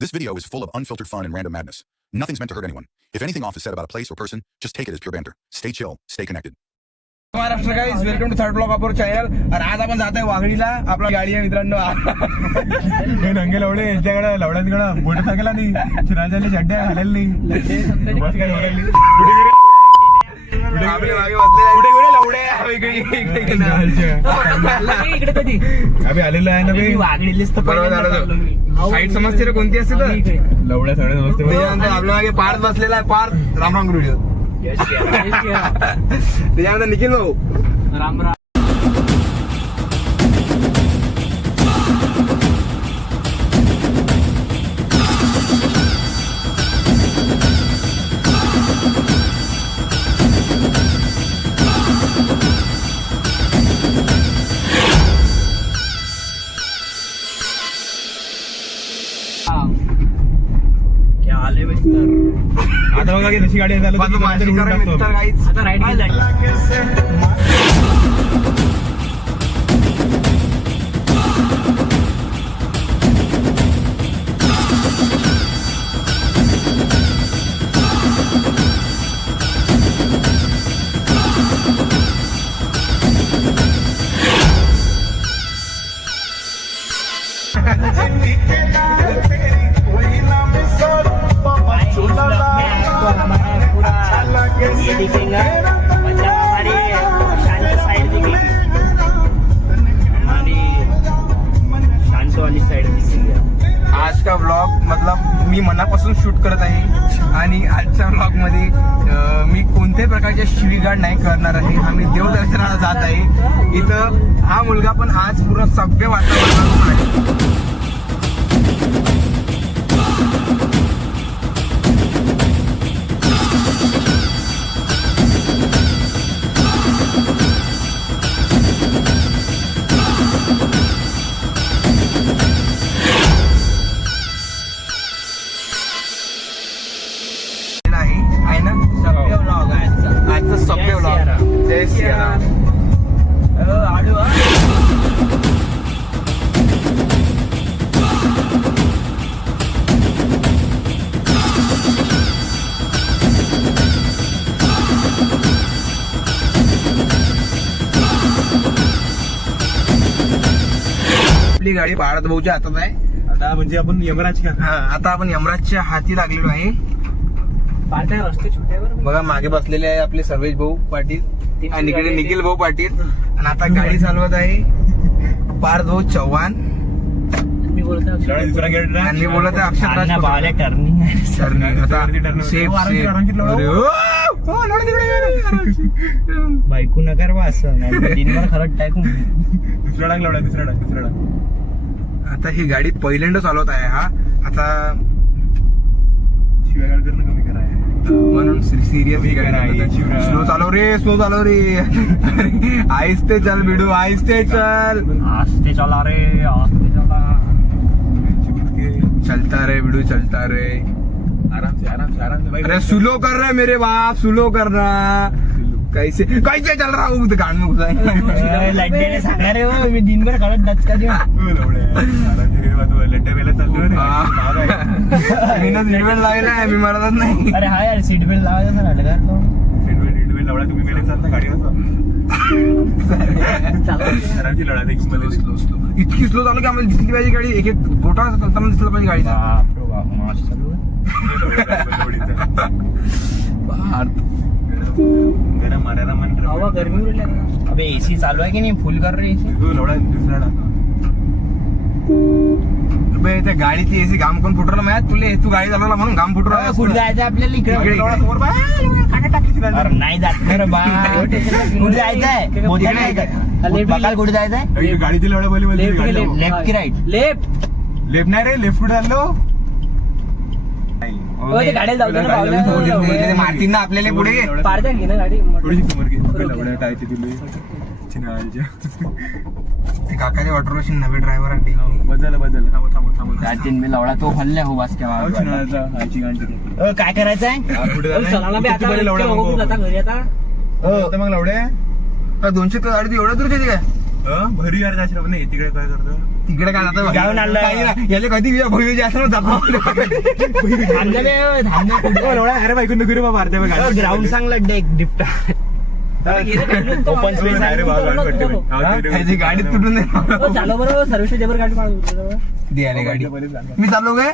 This video is full of unfiltered fun and random madness. Nothing's meant to hurt anyone. If anything off is said about a place or person, just take it as pure banter. Stay chill, stay connected. Maharashtra guys, welcome to third blog of our channel. आणि आज आपण जात आहे वाघडीला. आपला गाडी आहे मित्रांनो. हे नंगे लवडे यांच्याकडे लवड्यांकडे मोटरसायकल नाही, चिराजाले चड्ड्या घालेल नाही, बस काय घालेल नाही. आपले मागे बसले कुठे कुठे लवडे इकडे कधी अभि आलेलो आहे ना बे वागडीलीच तर साईड समजते रे कोणती असते तर लवड्या सगळे समजते. आपल्या मागे पार्थ बसलेला आहे. पार्थ राम राम गुरु. त्याच्यानंतर निखिल भाऊ. राम राम. आता बघा की जशी गाडी झाली आता राईड दिखेगा, मतलब हमारी शांत साइड दिखेगी, हमारी शांत वाली साइड दिखेगी. आज का व्लॉग मतलब मी मनापासून शूट करत आहे. आणि आजच्या व्लॉग मध्ये मी कोणत्याही प्रकारच्या शिवीगाळ नाही करणार आहे. आम्ही देवदर्शनाला जात आहे. इथं हा मुलगा पण आज पूर्ण सभ्य वातावरणातून आहे. सभ्य व्लॉग. जय सियाराम. आडू आपली गाडी भारत भाऊच्या हातात आहे. आता म्हणजे आपण यमराज का. हा, आता आपण यमराजच्या हाती लागलेलो आहे. रस्ते छोट्यावर बघा मागे बसलेले आहे आपले सर्वेश भाऊ पाटील आणि इकडे निखिल भाऊ पाटील. आणि आता गाडी चालवत आहे पार्थ भाऊ चव्हाण. मी बोलतो दुसरा गेट आणि मी बोलत आहे अक्षरराज बावल्या टर्निंग आहे. आता सेफ बायको नकार बा असं दिनभर खरंच टाकून दुसरा डाग लवडा दुसरा डाग. आता ही गाडी पहिल्यांदा चालवत आहे हा. आता शिवाय करणं कमी करा म्हणून सिरियस स्लो चालव रे, स्लो चालव रे. आहिस्ते चल बिडू, आहिस्ते चल. आस्ते चला रे, आस्ते चला. चलता रे बिडू, चलता रे. आराम से भाई. अरे स्लो कर रहा है मेरे बाप, स्लो करना. कैसे कैसे चल रहा हूँ गाड़ी में घुसा. लड्डे सांगा रे हो, मी दिनभर खरंच डचका देऊ. लड्डे वेळेला चाललो मीनं सीट बेल्ट लावलेला आहे, मी मरतच नाही. अरे हा यार सीट बेल्ट लावायचं असं नाटक लवडा तुम्ही वेळेला चालता गाडीवर लढा स्लो इतकी स्लो चालू की आम्हाला दिसली पाहिजे गाडी. एक गोटा चालताना दिसला पाहिजे गाडीचा. गरम मारायला हवा गर्मी उरली आता. अबे एसी चालू आहे की नाही, फुल कर रे एसी. लवडा दुसरा डाग. त्या गाडीची एसी घाम कोण फुटवला माहित तुला. तू गाडी चालवला म्हणून घाम कुठं फुटवला. जायचं आपल्याला इकडे. अरे नाही जात रे बा. कुठे जायचंय बकाल, कुठे जायचंय. गाडीची लवडा बोली लेफ्ट की राईट. लेफ्ट लेफ्ट नाही रे, लेफ्ट कुठे चाललो. गाड्या जाऊ मारतीन ना आपल्याला पुढे. पाडता घे ना गाडी. थोडीशी समोर घे. लवड्या टायची तुला चिनाळच्या काकाच्या वॉटर मशीन नवे ड्रायव्हर आणले. बदल थांबव गाडीन मी लवडा तो हल्ल्या हो बस केव्हा. काय करायचंय घरी आता. मग लवड्या 200 गाडी एवढ्या दूर काय भरी यार जायचं नाही. तिकडे काय करतो तिकडे काय जातं जाऊन आलोय. काही नाही. याला कधी भुईजी असं जातो अरे बायकून नको रे बाबा अर्ध्या वेळ ग्राउंड चांगलं डेक डिप्ट ओपन स्पेस त्याची गाडी तुटून नाही चालू बरोबर सर्व्हिस जबर गाडी मारू दे आले गाडी मी चाललो काय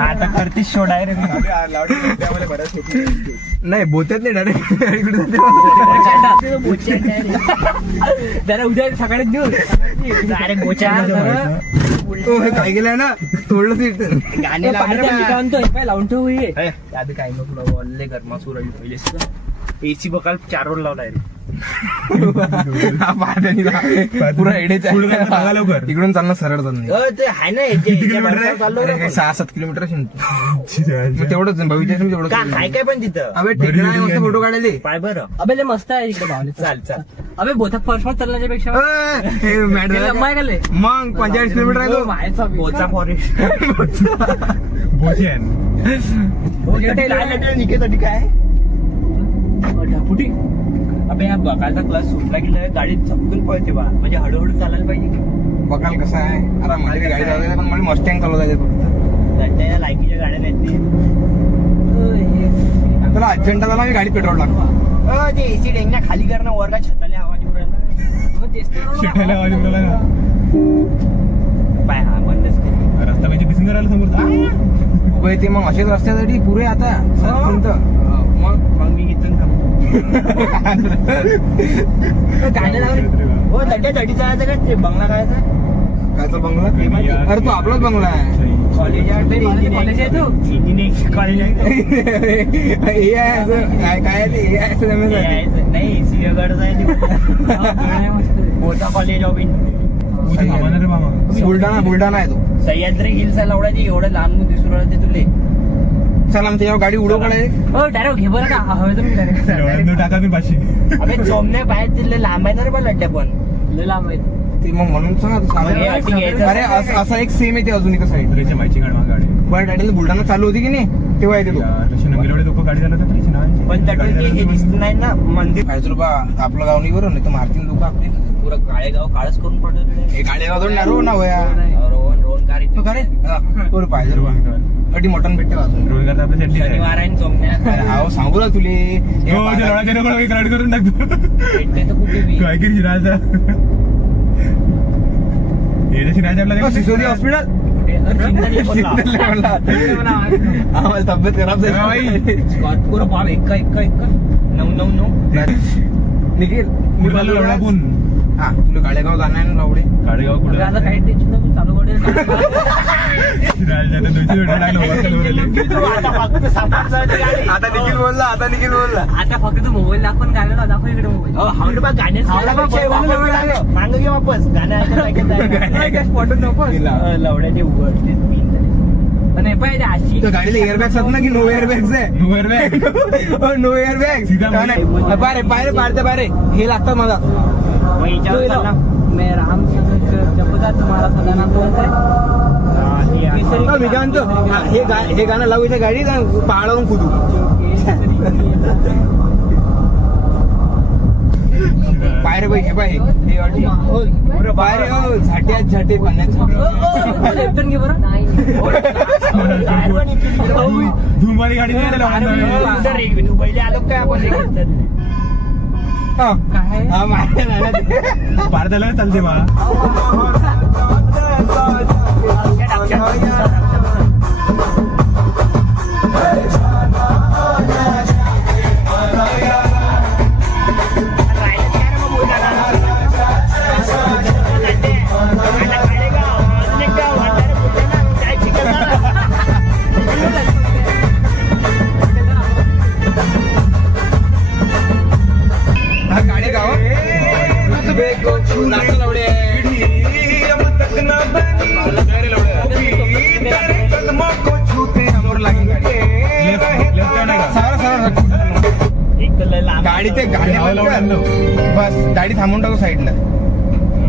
आता करतीस शो डायरेक्ट नाही बोलतात नाही डायरेक्ट जरा उद्या सकाळीच घेऊ डायरेक्ट गोच्या हे काय गेलाय ना तोडलं सीट गाणे लावून ठेवू आधी काय नको बोलले घर मसूर पहिले एसी बकाल 4 वर लावलाय पुरा हेडेच सांगा लवकर. इकडून चालणं सरळ चालणं ते आहे ना चाललो अरे काही 6-7 किलोमीटर असेल मग तेवढंच भविष्यात तेवढं काय काय पण तिथं अबे ठिकाण आहे मस्त फोटो काढायले पाय बरं अबे मस्त आहे इकडे भावले चाल चाल अबे बोथा फर्स्ट मध्ये चालण्याच्या पेक्षा मग 45 किलोमीटर आहे तो बोचा फॉरेस्ट भोजन निकेसाठी काय ढापुटी अबे या बकालचा क्लास सुटला की लगेच गाडी चपकून पळते बा म्हणजे हळूहळू चालायला पाहिजे बघाल कसं आहे आता माझी गाडी चालवते पण मला मस्टँग चालवता येते फक्त त्यांच्या लायकीच्या गाड्या नाही तुला अजंटा झाला मी गाडी पेट्रोल लागतो ते एसी डेंगना खाली करणं वरला छताले आवाज येऊ राहिला शिटायला आवाज येऊ लागला. पाय हा बंदच केली रस्ता पाहिजे पिसून करायला समोर उभे ते मग असेच रस्त्यासाठी पुरे आता मग मी इथून गाणे लावले हो दड्ड्या दडी जायचं का ते बंगला करायचा कायचा बंगला अरे तो आपलाच बंगला आहे कॉलेज आहे तो इंजिनिअरिंग कॉलेज आहे हे आहे असं काय आहे ते हे आहे असं जमेल नाही सिंहगड आहे कोणता कॉलेज ऑफ रे मामा बुलढाणा आहे तो सह्याद्री हिल्स आहे लावडायची एवढं लांब दिसून राहते तुले चला मग त्याच्यावर गाडी उडव काढाय हो डायरेक्ट घे बरं का हवे तुम्ही डायरेक्ट टाका मी पाचशे अबे चोमने बाहेर दिले लांब आहे ना रे पण लड्ड्या पण लांब आहे ते मग म्हणून सांगा तू सांगा. अरे असा एक सेम येते अजून एका साईड तुझ्या माहिती गाडी माझी गाडी बरं गाडीला बुलढाणा चालू होती की नाही तेव्हा येते तो नंगेलवाडी लोक गाडी चालवतात त्याची नावांची. पण त्याकडे हे दिसत नाही ना मंदिर काय रुपा आपलं गाव नाही बरं नाही तर मारतील लोक आपले पुरं काळे गाव काळच करून पडलं हे गाडी गाव ना रो ना वया रोहन रोहन कारी तो खरे बरं पाहिजे रुपा अटी मटन भेटते वाजून रोजगार आपल्या साठी आहे. शनिवार आहे चोमण्या अहो सांगू ना तुले हो, ते लोळाच्या लोकांना एक राईड करून टाकतो भेटते तर कुठे बी. काय की शिराजा हे शिराजा आपला सिसोदी हॉस्पिटल चिंता नाही बोलला. आम्हाला तब्येत खराब झाली स्कॉट पुरं पाव एक्का एक्का एक्का 999 निखिल मी चाललो लवडापून हा तुला गाडेगाव जाणार आहे ना रावडे गाडेगाव कुठे आता काही टेन्शन नको चालू करू शिराजा दुसरी वेळ टाकलं आता निखिल बोलला आता फक्त तू मोबाईल दाखवून गाण्याला दाखव इकडे मोबाईल हावडे बा गाणे मांग घे वापस गाण्या पटून नको लवड्याचे उघडते पण हे पाहिजे अशी तो गाडीला एअरबॅग्स आहेत ना की नो एअरबॅग्स आहे नुवेर बॅग नो एअरबॅग सीधा बारे पाडते बारे हे लागतं मला मैं राम जपदा तुम्हाला सदाना मी काय म्हणतो हे गाणं लावायचं गाडीत पहाडावरून कुदू बाहेर बाई हे बाय हे गाडी बाहेर झाटे पाण्यात लेफ्टन घे बरं धुमारी गाडी पहिले आलो काय आपण काय पारदाला चालते बा गाडी गाव गाडी ते गाडी बस गाडी थांबून टाकू साईडला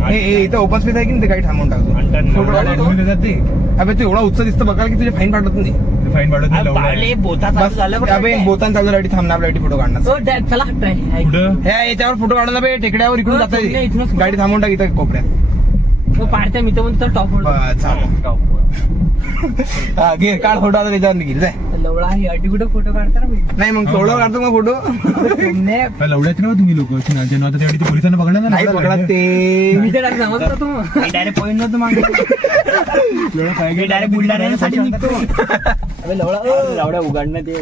हे इथं ओपन स्पेस आहे की ते गाडी थांबून टाकतो जाते अबे तू एवढा उत्साह दिसतो बघायला की तुझे फाईन काढत नाही फाईन पाडत नाही बस अबे बोतान चालू गाडी थांबणार आपल्यासाठी फोटो काढणार चला कुठं हे याच्यावर फोटो काढून बे टेकड्यावर इकडून जाता गाडी थांबून टाक इथं कोपऱ्यात पाडत्या मी तर म्हणतो टॉप हा घे काढ फोटो आता त्याच्यावर निघेल जाय. लवळा ही अटी कुठं फोटो काढता ना नाही मग थोडं काढतो मग फोटो. लवड्याचे ना तुम्ही लोक जेव्हा आता तेवढी पोलिसांना पकडलं ना नाही पकडत ते. मी तर समजतो तू डायरेक्ट पॉईंट नव्हतं मागे डायरेक्ट बुलढाण्यासाठी निघतो. लवड्या उघडणं ते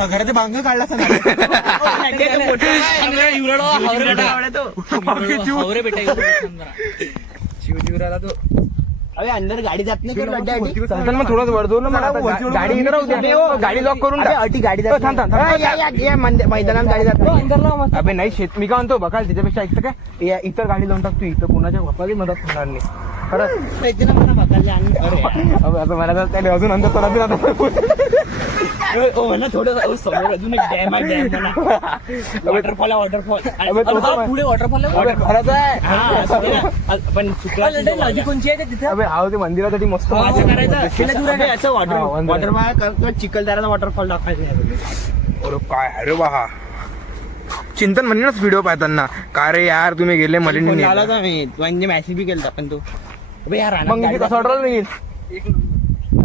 घराचे भांग काढला असता शिवजीवराला तो अरे अंदर गाडी जात नाही चल मग थोडंच वरतो ना मला गाडी इकडे राहू द्या. गाडी लॉक करून टाक. अटी गाडी थांब थांब मैदानात गाडी जात नाही. अंदर अबे नाही शेत मी काय म्हणतो बघाल त्याच्यापेक्षा ऐकतं काय इतर गाडी लावून टाकतो इथं कोणाच्या बापाची मदत होणार नाही खरंच. असं मला त्याने अजून अंदर चला थोडं समोर अजून एक डॅम आहे डॅम वॉटरफॉल पुढे वॉटरफॉल खरंच आहे. पण नदी कोणची आहे तिथे अबे आहो ते मंदिरासाठी मस्त वॉटरफॉल चिखलदऱ्याचा वॉटरफॉल दाखवायचा. अरे काय अरे वा चिंतन म्हणूनच व्हिडिओ पाहताना का रे यार तुम्ही गेले मला म्हणजे मॅसेज बी केला पण तू मग कसं वाटलं नाही.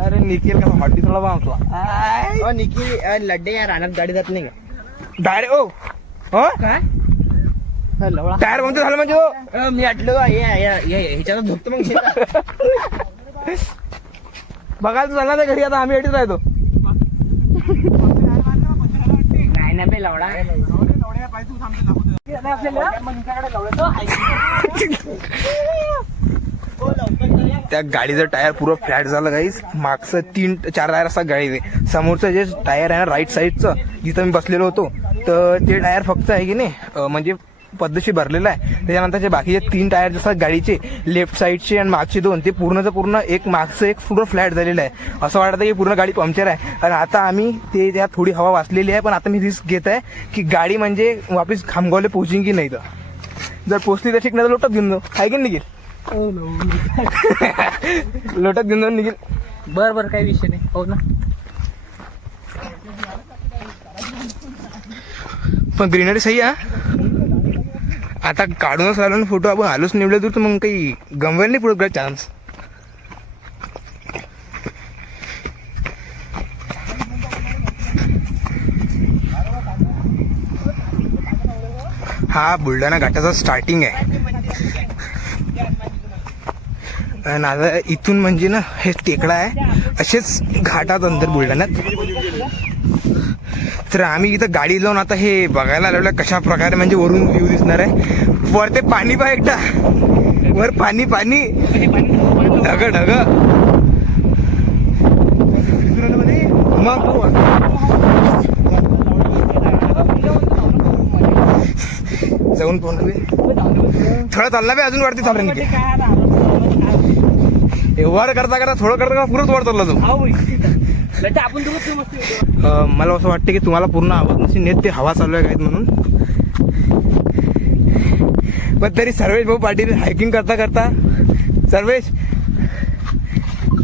अरे निखिल कसा हॉट दिसला बा आमचा निखिल लड्डे या रानात गाडी जात नाही का डायरेक्ट ओ काय टायर कोणतं झालं म्हणजे हो मी आटलो ह्याच्यात झोपतो मग बघायला तू झाला घरी आता आम्ही एटीच राहतो. नाही ना बे लवडा त्या गाडीचं टायर पुरं फ्लॅट झालं गाईस. मागचं 3-4 टायर असतात गाडीचे. समोरचं जे टायर आहे ना राईट साईडचं जिथं मी बसलेलो होतो तर ते टायर फक्त आहे की नाही म्हणजे पद्धतशीर भरलेलं आहे. त्याच्यानंतरचे बाकीचे 3 टायर जसं गाडीचे लेफ्ट साईडचे आणि मागचे 2 ते पूर्णचं पूर्ण एक मागचं एक पूर्ण फ्लॅट झालेलं आहे. असं वाटतं की पूर्ण गाडी पंक्चर आहे. आणि आता आम्ही ते त्यात थोडी हवा वाचलेली आहे पण आता मी रिस्क घेत आहे की गाडी म्हणजे वापस खामगावला पोहोचीन की नाही. तर जर पोचली तर शिकण्याचा लोटत घेऊन जाऊ आहे की निघेल लोटत घेऊन जाऊन निघेल. बर काही विषय नाही हो ना. पण ग्रीनरी सही आहे. आता काढूनच आलो ना फोटो आपण आलोच निवडले तर मग काही गमवेल नाही पुढे चान्स. हा बुलढाणा घाटाचा स्टार्टिंग आहे आणि आता इथून म्हणजे ना हे टेकडा आहे असेच घाटात अंतर बुलढाण्यात. तर आम्ही इथं गाडी लावून आता हे बघायला आलेलो आहे कशा प्रकारे म्हणजे वरून व्ह्यू दिसणार आहे. वर ते पाणी पहा एकटा वर पाणी पाणी ढग ढग मग जाऊन फोन थोडा चालला बे अजून वाढते चाललं नाही वर करता करता थोडं करता पुरंच वर चालला तो. मला असं वाटतं की तुम्हाला पूर्ण आवाज नसेल नेत ते हवा चालू आहे काय म्हणून. पण तरी सर्वेश भाऊ पाटील हायकिंग करता करता सर्वेश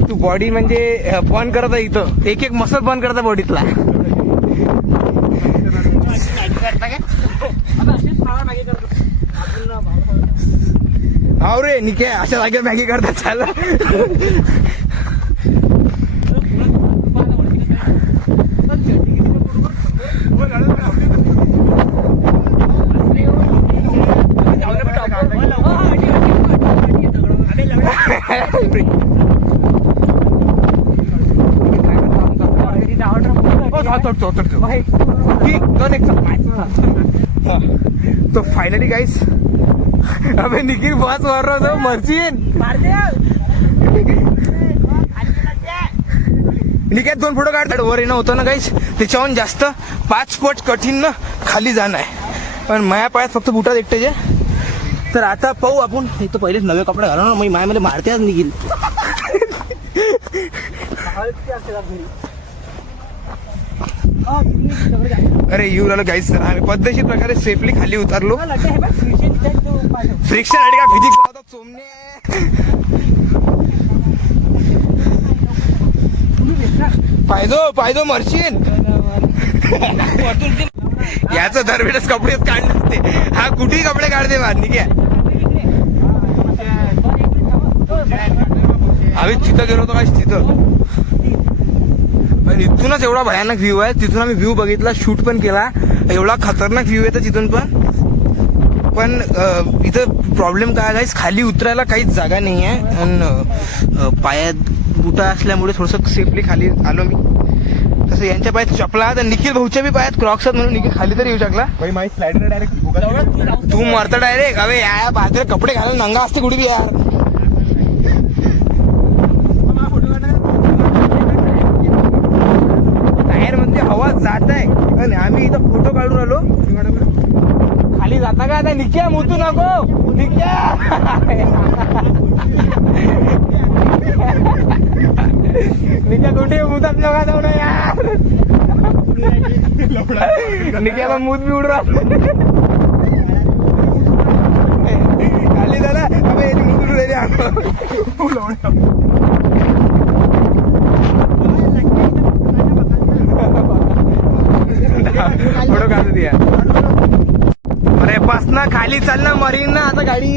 तू बॉडी म्हणजे बर्न करता इथं एक एक मसल बर्न करता बॉडीतला. हो रे निके अशा जागेवर मॅगी करतात चालला. तो फायनली गाइस अबे निखिल बस वर रहो मर्चीन निखिल 2 फोटो काढतात वर येणं होतं ना गाइस त्याच्याहून जास्त 5 पट कठीण ना खाली जाणं आहे. पण माया पायात फक्त बुटात एकटेच आहे. तर आता पाहू आपण एक तर पहिलेच नवे कपडे घालू ना मग मायामध्ये मारते आज निघील. अरे येऊ राहिलो गाईस तर आम्ही पद्धतशीर प्रकारे सेफली खाली उतरलो. फ्रिक्शन आणि का फिजिक्स लावतात सोमने पायदो मर्चीन याचं दरवेळेस कपडेच काढले असते, हा कुठेही कपडे काढते बांधणी घ्या. आम्ही तिथं गेलो होतो काय तिथं, पण इथूनच एवढा भयानक व्ह्यू आहे. तिथून आम्ही व्ह्यू बघितला, शूट पण केला. एवढा खतरनाक व्ह्यू येतो तिथून पण इथं प्रॉब्लेम काय आहे, खाली उतरायला काहीच जागा नाही आहे. आणि पायात बुटा असल्यामुळे थोडंसं सेफली खाली आलो मी. तसं यांच्या पायात चपला, तर निखिल भाऊच्या बी पायात क्रॉक्स आहेत म्हणून निखिल खाली तरी येऊ शकला. भाई माझी स्लायडर डायरेक्ट तू मरता डायरेक्ट. अबे या बाजूला कपडे घालायला नंगा असते कुठे बी यार. टायर मध्ये हवा जात आहे आणि आम्ही इथं फोटो काढून आलो. खाली जाता का आता? निक्या मुतू नको निक्या. निक्या कुठे मुतात नका जाऊ ना यार. निक्याला मूत बी उड राहत खाली झाला. अबे याची मूत उडू राहिली. फोटो काढू द्या. अरे बस ना, खाली चाल ना, मरीन ना आता गाडी.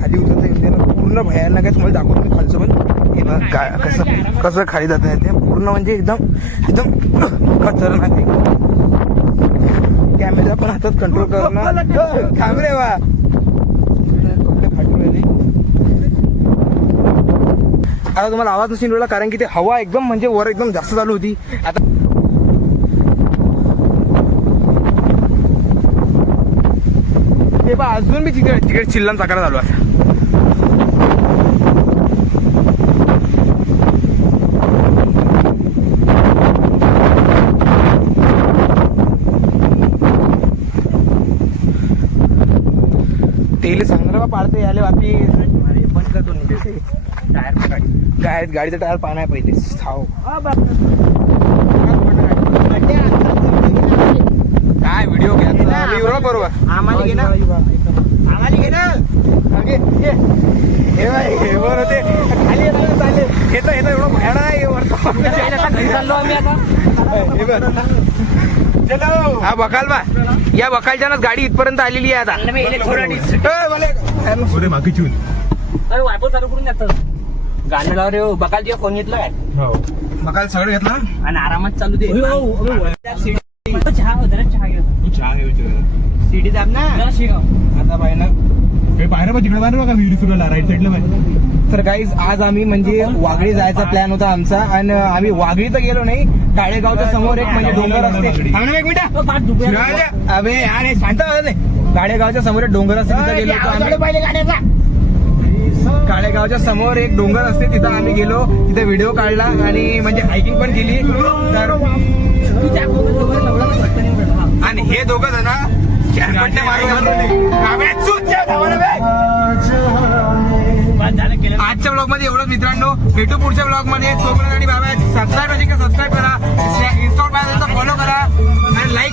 खाली उतरता येते ना, पूर्ण भयानक आहे. तुम्हाला दाखवतो मी खालचं पण. हे बघा कसं कसं खाली जात आहे ते, पूर्ण म्हणजे एकदम एकदम खतरनाक आहे. कॅमेरा पण हातात कंट्रोल करणं. थांब रे वा, कपडे फाटून राहिले. आता तुम्हाला आवाज नसेल वेळा, कारण की ते हवा एकदम म्हणजे वर एकदम जास्त चालू होती. आता ते बा अजून मी तिकडे चिल्लान चाकायला चालू आहे. तेल सांगणार बा पाडते याले बापी बंद करतो नाही टायर गाडीचा टायर पाहणार पहिले थाव. काय व्हिडिओ घ्यायचा मी एवढं बरोबर. आम्हाला घे ना, आम्हाला घे ना. हे बाय हे वर होते खाली येतो चालेल. येतो येतो एवढं भयानक आहे चाललो आम्ही आता. हा बकाल बा, या बकालच्यानंच गाडी इथपर्यंत आलेली आहे आता. मागे चिऊन अरे वायपर चालू करून जातं गाणं लाव रे. बकाल तुझ्या फोन घेतला काय? हो बकाल सगळं घेतला आणि आरामात चालू दे. चहा होता ना, चहा घेतो. तू चहा घ्यायची सीडी दाब ना शिगाव आता बाय ना. पाहिलं बघ तिकडे पाहिलं बघा विहिरी सुरू राईट साईडला पाहिजे. तर गाईज आज आम्ही म्हणजे वागळी जायचा प्लॅन होता आमचा, आणि आम्ही वागळी तर गेलो नाही. काळेगावच्या समोर एक म्हणजे डोंगर असते. थांब ना एक मिनिट. अबे अरे शांत नाही. काळेगावच्या समोर एक डोंगर असते, तिथं गेलो होतो आम्ही. काळेगावच्या समोर एक डोंगर असते, तिथं आम्ही गेलो. तिथे व्हिडिओ काढला आणि म्हणजे हायकिंग पण केली. तर आणि हे दोघं जण आजच्या ब्लॉग मध्ये एवढंच मित्रांनो. भेटू पुढच्या ब्लॉग मध्ये. तोपर्यंत आणि बाबा सबस्क्राईब करा, इंस्टॉल फॉलो करा आणि लाईक